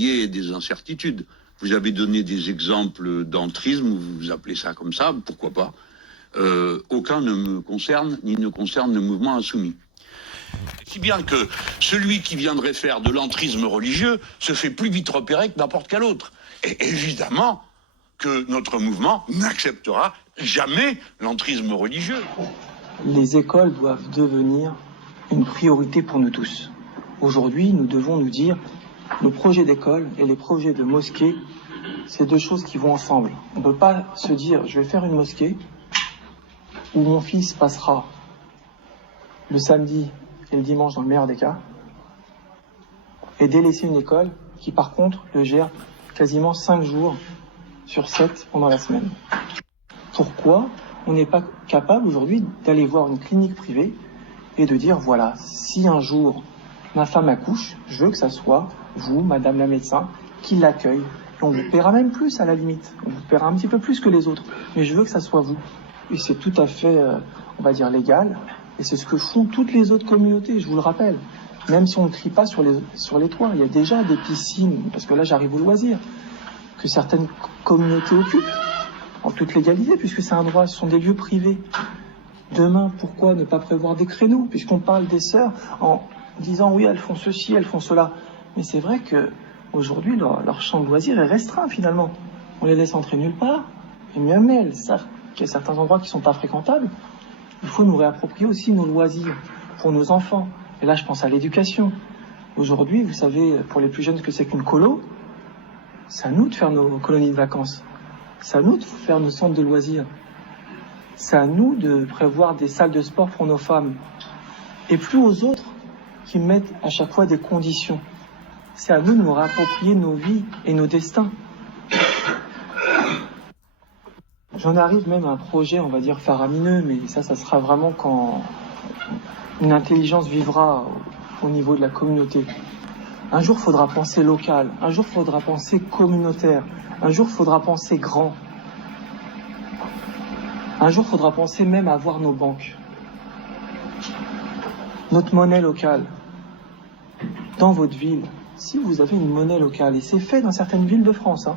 déblayer des incertitudes. Vous avez donné des exemples d'entrisme, vous appelez ça comme ça, pourquoi pas. Aucun ne me concerne, ni ne concerne le mouvement insoumis. Si bien que celui qui viendrait faire de l'entrisme religieux se fait plus vite repérer que n'importe quel autre. Et évidemment que notre mouvement n'acceptera jamais l'entrisme religieux. Les écoles doivent devenir une priorité pour nous tous. Aujourd'hui, nous devons nous dire, nos projets d'école et les projets de mosquée, c'est deux choses qui vont ensemble. On ne peut pas se dire, je vais faire une mosquée où mon fils passera le samedi et le dimanche dans le meilleur des cas, et délaisser une école qui par contre le gère quasiment 5 jours sur 7 pendant la semaine. Pourquoi on n'est pas capable aujourd'hui d'aller voir une clinique privée et de dire voilà, si un jour ma femme accouche, je veux que ça soit vous, madame la médecin, qui l'accueille. Et on vous paiera même plus à la limite, on vous paiera un petit peu plus que les autres, mais je veux que ça soit vous. Et c'est tout à fait, on va dire, légal, et c'est ce que font toutes les autres communautés, je vous le rappelle. Même si on ne crie pas sur les toits, il y a déjà des piscines, parce que là j'arrive au loisir, que certaines communautés occupent, en toute légalité, puisque c'est un droit, ce sont des lieux privés. Demain, pourquoi ne pas prévoir des créneaux, puisqu'on parle des sœurs en disant oui, elles font ceci, elles font cela. Mais c'est vrai qu'aujourd'hui, leur champ de loisirs est restreint finalement. On les laisse entrer nulle part, et même elles savent qu'il y a certains endroits qui ne sont pas fréquentables. Il faut nous réapproprier aussi nos loisirs pour nos enfants. Et là, je pense à l'éducation. Aujourd'hui, vous savez, pour les plus jeunes, ce que c'est qu'une colo. C'est à nous de faire nos colonies de vacances. C'est à nous de faire nos centres de loisirs. C'est à nous de prévoir des salles de sport pour nos femmes. Et plus aux autres qui mettent à chaque fois des conditions. C'est à nous de nous réapproprier nos vies et nos destins. J'en arrive même à un projet, on va dire, faramineux, mais ça sera vraiment quand une intelligence vivra au niveau de la communauté. Un jour, il faudra penser local. Un jour, il faudra penser communautaire. Un jour, il faudra penser grand. Un jour, il faudra penser même à avoir nos banques. Notre monnaie locale. Dans votre ville, si vous avez une monnaie locale, et c'est fait dans certaines villes de France,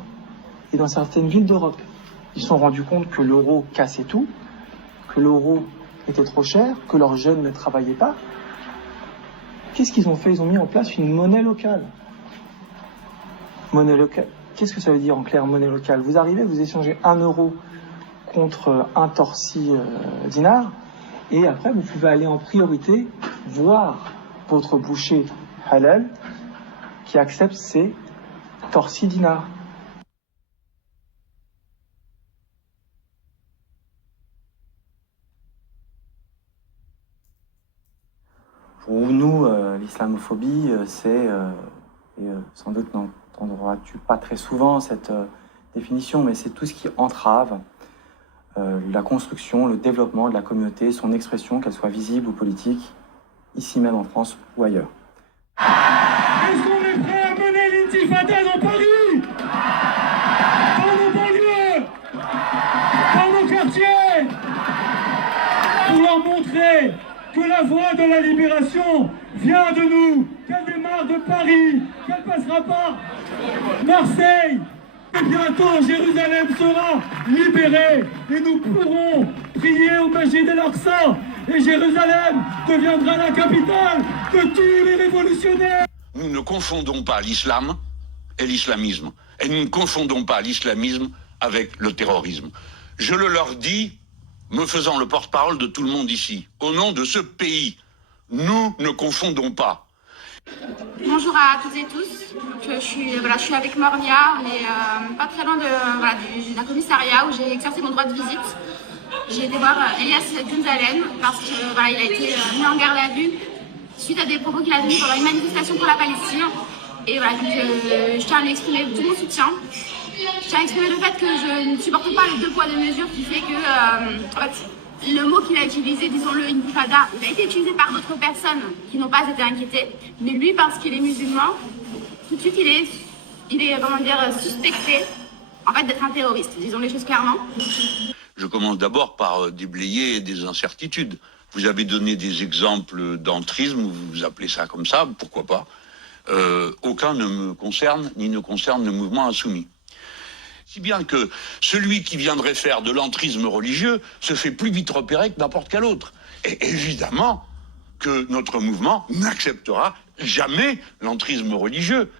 et dans certaines villes d'Europe, ils se sont rendus compte que l'euro cassait tout, que l'euro était trop cher, que leurs jeunes ne travaillaient pas. Qu'est-ce qu'ils ont fait? Ils ont mis en place une monnaie locale. Monnaie locale. Qu'est-ce que ça veut dire en clair, monnaie locale? Vous arrivez, vous échangez 1 euro contre un torsi dinar, et après vous pouvez aller en priorité voir votre boucher halal qui accepte ces torsi dinars. Pour nous, l'islamophobie, c'est, et sans doute n'entendras-tu pas très souvent cette définition, mais c'est tout ce qui entrave la construction, le développement de la communauté, son expression, qu'elle soit visible ou politique, ici même en France ou ailleurs. Est-ce qu'on est prêt à mener l'intifada dans Paris? Dans nos banlieues? Dans nos quartiers? Pour leur montrer que la voie de la libération vient de nous, qu'elle démarre de Paris, qu'elle passera par Marseille. Et bientôt, Jérusalem sera libérée et nous pourrons prier au Masjid el-Aqsa. Et Jérusalem deviendra la capitale de tous les révolutionnaires. Nous ne confondons pas l'islam et l'islamisme. Et nous ne confondons pas l'islamisme avec le terrorisme. Je le leur dis, me faisant le porte-parole de tout le monde ici, au nom de ce pays. Nous ne confondons pas. Bonjour à toutes et tous. Donc, je suis avec Mornia, on est pas très loin d'un commissariat où j'ai exercé mon droit de visite. J'ai été voir Elias Gunzalen parce qu'il a été mis en garde à vue suite à des propos qu'il a tenus pendant une manifestation pour la Palestine. Et voilà, donc, je tiens à lui exprimer tout mon soutien. Je tiens à exprimer le fait que je ne supporte pas le 2 poids 2 mesures qui fait que le mot qu'il a utilisé, disons-le, intifada, il a été utilisé par d'autres personnes qui n'ont pas été inquiétées. Mais lui, parce qu'il est musulman, tout de suite, il est comment dire, suspecté en fait, d'être un terroriste. Disons les choses clairement. Je commence d'abord par déblayer des incertitudes. Vous avez donné des exemples d'entrisme, vous appelez ça comme ça, pourquoi pas. aucun ne me concerne ni ne concerne le mouvement insoumis. Si bien que celui qui viendrait faire de l'entrisme religieux se fait plus vite repérer que n'importe quel autre. Et évidemment que notre mouvement n'acceptera jamais l'entrisme religieux.